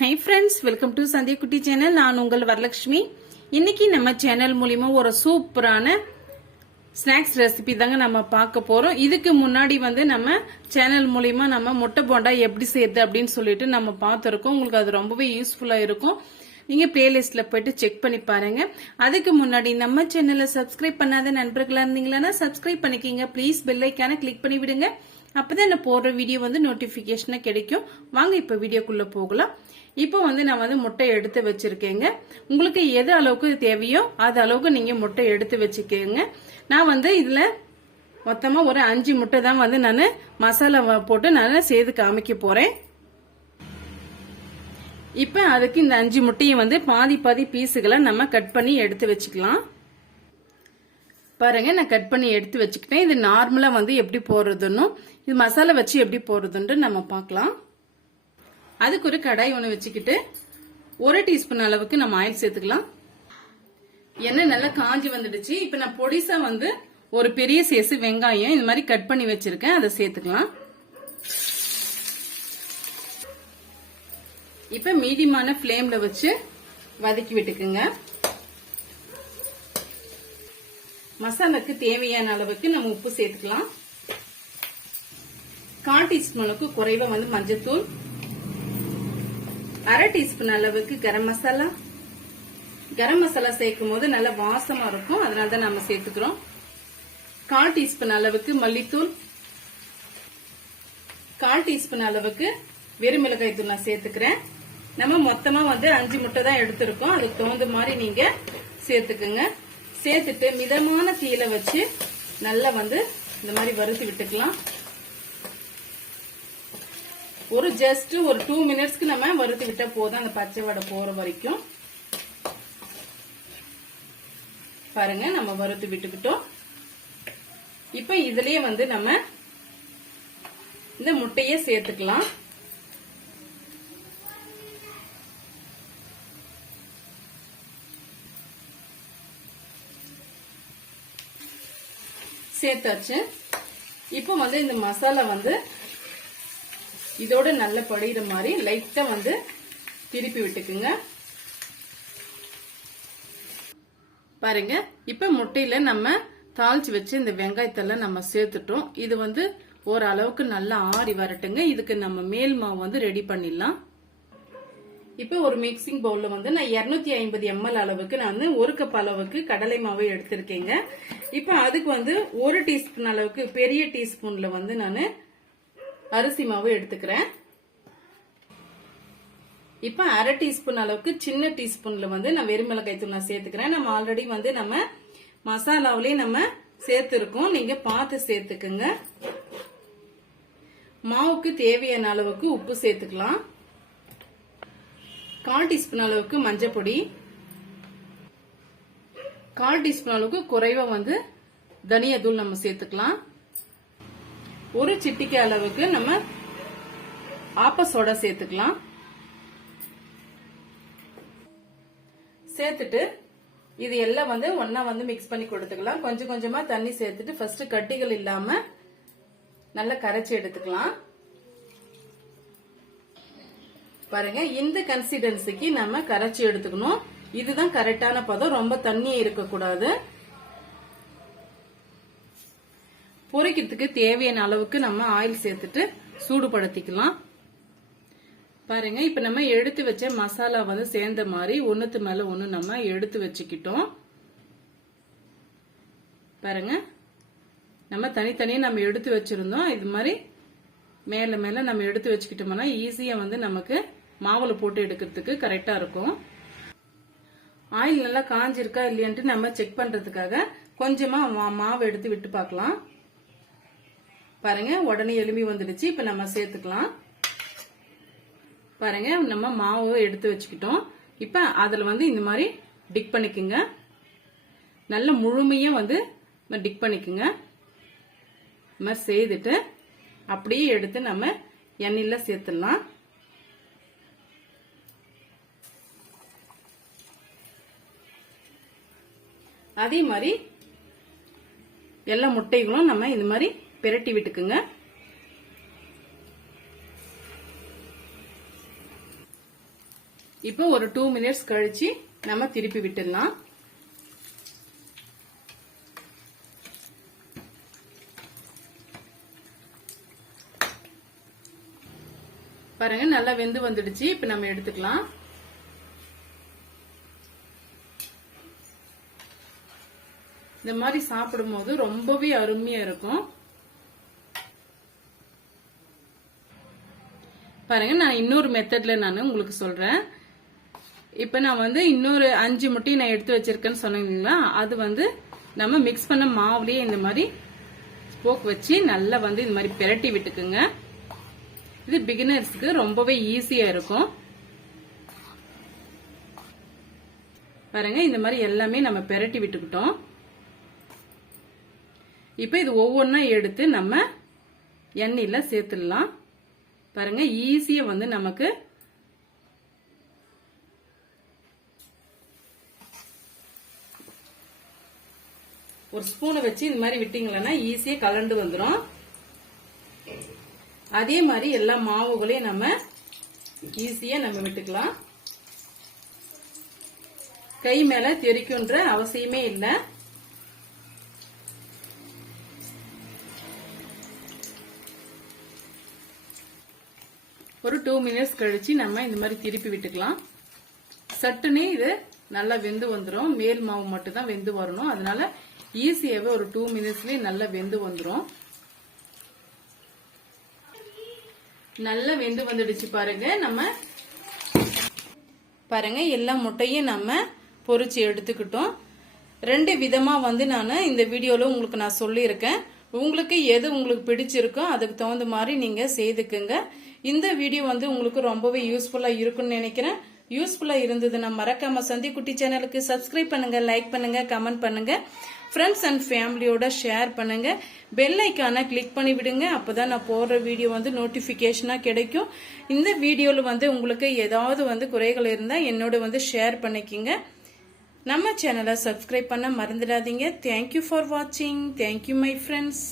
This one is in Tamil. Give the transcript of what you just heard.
Hi friends welcome to Sandhya குட்டி சேனல் நான் உங்கள் வரலட்சுமி. இன்னைக்கு நம்ம சேனல் மூலிமா ஒரு சூப்பரான ஸ்நாக்ஸ் ரெசிபி தாங்க நம்ம பார்க்க போறோம். இதுக்கு முன்னாடி வந்து நம்ம சேனல் மூலிமா நம்ம முட்டை போண்டா எப்படி செய்யுது அப்படின்னு சொல்லிட்டு நம்ம பார்த்துருக்கோம். உங்களுக்கு அது ரொம்பவே யூஸ்ஃபுல்லா இருக்கும். நீங்க பிளேலிஸ்ட்ல போயிட்டு செக் பண்ணி பாருங்க. அதுக்கு முன்னாடி நம்ம சேனலை சப்ஸ்கிரைப் பண்ணாத நண்பர்களா இருந்தீங்களா சப்ஸ்கிரைப் பண்ணிக்கிங்க. ப்ளீஸ் பெல்லைக்கான கிளிக் பண்ணி விடுங்க அப்போதான் நான் போடுற வீடியோ வந்து நோட்டிஃபிகேஷனாக கிடைக்கும். வாங்க இப்போ வீடியோக்குள்ளே போகலாம். இப்போ வந்து நான் வந்து முட்டை எடுத்து வச்சிருக்கேங்க. உங்களுக்கு எது அளவுக்கு தேவையோ அது அளவுக்கு நீங்கள் முட்டை எடுத்து வச்சுக்கோங்க. நான் வந்து இதில் மொத்தமாக ஒரு அஞ்சு முட்டை தான் வந்து நான் மசாலா போட்டு நான் செய்து காமிக்க போகிறேன் இப்ப அதுக்கு இந்த அஞ்சு முட்டையும் வந்து பாதி பாதி பீஸுகளை நம்ம கட் பண்ணி எடுத்து வச்சுக்கலாம். பாருங்க நான் கட் பண்ணி எடுத்து வச்சுக்கிட்டேன். இது நார்மலா வந்து எப்படி போடுறதுன்னு இது மசாலா வச்சு எப்படி போடுறதுன்ட்டு நம்ம பார்க்கலாம். அதுக்கு ஒரு கடாய் ஒன்று வச்சுக்கிட்டு ஒரு டீஸ்பூன் அளவுக்கு நம்ம ஆயில் சேர்த்துக்கலாம். எண்ணெய் நல்லா காஞ்சி வந்துடுச்சு. இப்ப நான் பொடிசா வந்து ஒரு பெரிய சேசு வெங்காயம் இந்த மாதிரி கட் பண்ணி வச்சிருக்கேன். அதை சேர்த்துக்கலாம். இப்ப மீடியமான ஃப்ளேமில் வச்சு வதக்கி விட்டுக்குங்க. மசாலாக்கு தேவையான அளவுக்கு நம்ம உப்பு சேர்த்துக்கலாம். கால் டீஸ்பூனுக்கு குறைவா வந்து மஞ்சத்தூள். அரை டீஸ்பூன் அளவுக்கு கரம் மசாலா. கரம் மசாலா சேர்க்கும் போது நல்லா வாசமா இருக்கும். அதனால தான் நம்ம சேர்த்துக்கிறோம். கால் டீஸ்பூன் அளவுக்கு மல்லித்தூள். கால் டீஸ்பூன் அளவுக்கு வெறும் மிளகாய் தூள் நான் சேர்த்துக்கிறேன். நம்ம மொத்தமா வந்து அஞ்சு முட்டை தான் எடுத்திருக்கோம். அதுக்கு தகுந்த மாதிரி நீங்க சேர்த்துக்குங்க. சேர்த்துட்டு மிதமான தீயில வச்சு நல்லா வந்து இந்த மாதிரி வறுத்து விட்டுக்கலாம். ஒரு ஜஸ்ட் ஒரு டூ மினிட்ஸ்க்கு நம்ம வறுத்து விட்டா போதும். அந்த பச்சை வடை போற வரைக்கும். பாருங்க நம்ம வறுத்து விட்டுக்கிட்டோம். இப்ப இதுலயே வந்து நம்ம இந்த முட்டையை சேர்த்துக்கலாம். சேர்த்தாச்சு. இப்போ வந்து இந்த மசாலா வந்து இதோட நல்ல படிகிற மாதிரி லைட்டா வந்து திருப்பி விட்டுக்குங்க. பாருங்க இப்ப முட்டையில நம்ம தாளிச்சு வச்சு இந்த வெங்காயத்தெல்லாம் நம்ம சேர்த்துட்டோம். இது வந்து ஓரளவுக்கு நல்லா ஆறி வரட்டுங்க. இதுக்கு நம்ம மேல் மாவு வந்து ரெடி பண்ணிடலாம். இப்போ ஒரு மிக்சிங் பவுல்ல வந்து நான் 250 ஐம்பது எம்எல் அளவுக்கு நான் வந்து ஒரு கப் அளவுக்கு கடலை மாவு எடுத்திருக்கேங்க. இப்ப அதுக்கு வந்து ஒரு டீஸ்பூன் அளவுக்கு பெரிய டீஸ்பூன்ல வந்து நான் அரிசி மாவு எடுத்துக்கிறேன். இப்ப அரை டீஸ்பூன் அளவுக்கு சின்ன டீஸ்பூன்ல வந்து நான் வெறுமிளகாய் தூள் நான் சேர்த்துக்கிறேன். நம்ம ஆல்ரெடி வந்து நம்ம மசாலாவிலேயே நம்ம சேர்த்துருக்கோம். நீங்க பார்த்து சேர்த்துக்குங்க. மாவுக்கு தேவையான அளவுக்கு உப்பு சேர்த்துக்கலாம். கால் டீஸ்பூன் அளவுக்கு மஞ்சள் பொடி. கால் டீஸ்பூன் அளவுக்கு குறைவா வந்து தனியா தூள் நம்ம சேர்த்துக்கலாம். ஒரு சிட்டிக்கை அளவுக்கு நம்ம ஆப்ப சோடா சேர்த்துக்கலாம். சேர்த்துட்டு இது எல்லாம் வந்து ஒன்னா வந்து மிக்ஸ் பண்ணி கொடுத்துக்கலாம். கொஞ்சம் கொஞ்சமா தண்ணி சேர்த்துட்டு ஃபர்ஸ்ட் கட்டிகள் இல்லாம நல்லா கரைச்சி எடுத்துக்கலாம். பாருங்க இந்த கன்சிஸ்டன்சிக்கு நம்ம கரைச்சி எடுத்துக்கணும். இதுதான் கரெக்டான பதம். ரொம்ப தண்ணியே இருக்கக்கூடாது. பொரிக்கிறதுக்கு தேவையான அளவுக்கு நம்ம ஆயில் சேர்த்துட்டு சூடுபடுத்திக்கலாம். பாருங்க இப்ப நம்ம எடுத்து வச்ச மசாலா வந்து சேர்ந்த மாதிரி ஒன்னுத்து மேல ஒண்ணு நம்ம எடுத்து வச்சுக்கிட்டோம். பாருங்க நம்ம தனித்தனியா நம்ம எடுத்து வச்சிருந்தோம். இது மாதிரி மேல மேல நம்ம எடுத்து வச்சுக்கிட்டோம்னா ஈஸியா வந்து நமக்கு மாவுல போட்டு எடுக்கிறதுக்கு கரெக்டா இருக்கும். ஆயில் நல்லா காஞ்சிருக்கா இல்லையான்ட்டு நம்ம செக் பண்றதுக்காக கொஞ்சமா மா- மாவு எடுத்து விட்டு பார்க்கலாம். பாருங்க உடனே எலும்பி வந்துடுச்சு. இப்ப நம்ம சேர்த்துக்கலாம். பாருங்க நம்ம மாவு எடுத்து வச்சுக்கிட்டோம். இப்ப அதுல வந்து இந்த மாதிரி டிக் பண்ணிக்கோங்க. நல்ல முழுமையா வந்து டிக் பண்ணிக்கோங்க. இந்த மாதிரி செய்துட்டு அப்படியே எடுத்து நம்ம எண்ணெயில சேர்த்துடலாம். அதே மாதிரி எல்லா முட்டைகளும் நம்ம இந்த மாதிரி பிரட்டி விட்டுக்குங்க. இப்போ ஒரு டூ மினிட்ஸ் கழிச்சு நம்ம திருப்பி விட்டுடலாம். பாருங்க நல்லா வெந்து வந்துடுச்சு. இப்ப நம்ம எடுத்துக்கலாம். இந்த மாதிரி சாப்பிடும்போது ரொம்பவே அருமையா இருக்கும். பாருங்க நான் இன்னொரு மெத்தட்ல நான் உங்களுக்கு சொல்றேன். இப்ப நான் வந்து இன்னொரு அஞ்சு முட்டையை நான் எடுத்து வச்சிருக்கேன்னு சொன்னீங்களா? அது வந்து நம்ம மிக்ஸ் பண்ண மாவுலயே இந்த மாதிரி ஸ்போக் வச்சு நல்லா வந்து இந்த மாதிரி பிரட்டி விட்டுக்குங்க. இது பிகினர்ஸ்க்கு ரொம்பவே ஈஸியா இருக்கும். பாருங்க இந்த மாதிரி எல்லாமே நம்ம பிரட்டி விட்டுக்கிட்டோம். இப்போ இது ஒவ்வொன்றா எடுத்து நம்ம எண்ணெயில் சேர்த்துடலாம். பாருங்க ஈஸியாக வந்து நமக்கு ஒரு ஸ்பூனை வச்சு இந்த மாதிரி விட்டீங்களன்னா ஈஸியாக கலண்டு வந்துடும் அதே மாதிரி எல்லா மாவுகளையும் நம்ம ஈஸியாக நம்ம விட்டுக்கலாம். கை மேலே தெரிக்குன்ற அவசியமே இல்லை. ஒரு டூ மினிட்ஸ் கழிச்சு நம்ம இந்த மாதிரி திருப்பி விட்டுக்கலாம். சட்டுனே இது நல்லா வெந்து வந்துடும் மேல் மாவு மட்டும் தான் வெந்து வரணும். அதனால ஈஸியாகவே ஒரு டூ மினிட்ஸ்லேயே நல்லா வெந்து வந்துடும் நல்லா வெந்து வந்துடுச்சு பாருங்க. நம்ம பாருங்க எல்லா முட்டையும் நம்ம பொறிச்சு எடுத்துக்கிட்டோம். ரெண்டு விதமா வந்து நான் இந்த வீடியோல உங்களுக்கு நான் சொல்லியிருக்கேன். உங்களுக்கு எது உங்களுக்கு பிடிச்சிருக்கோ அதுக்கு தகுந்த மாதிரி நீங்க செய்துக்குங்க. இந்த வீடியோ வந்து உங்களுக்கு ரொம்பவே யூஸ்ஃபுல்லாக இருக்கும்னு நினைக்கிறேன். யூஸ்ஃபுல்லாக இருந்ததுன்னா மறக்காம சந்தி குட்டி சேனலுக்கு சப்ஸ்கிரைப் பண்ணுங்க லைக் பண்ணுங்க கமெண்ட் பண்ணுங்க. ஃப்ரெண்ட்ஸ் அண்ட் ஃபேமிலியோட ஷேர் பண்ணுங்க. பெல் ஐக்கானை கிளிக் பண்ணி விடுங்க. அப்பதான் நான் போடுற வீடியோ வந்து நோட்டிஃபிகேஷனாக கிடைக்கும். இந்த வீடியோவில் வந்து உங்களுக்கு ஏதாவது வந்து குறைகள் இருந்தால் என்னோட வந்து ஷேர் பண்ணிக்கிங்க. நம்ம சேனலை சப்ஸ்கிரைப் பண்ண மறந்துடாதீங்க. தேங்க்யூ ஃபார் வாட்சிங் தேங்க்யூ மை ஃப்ரெண்ட்ஸ்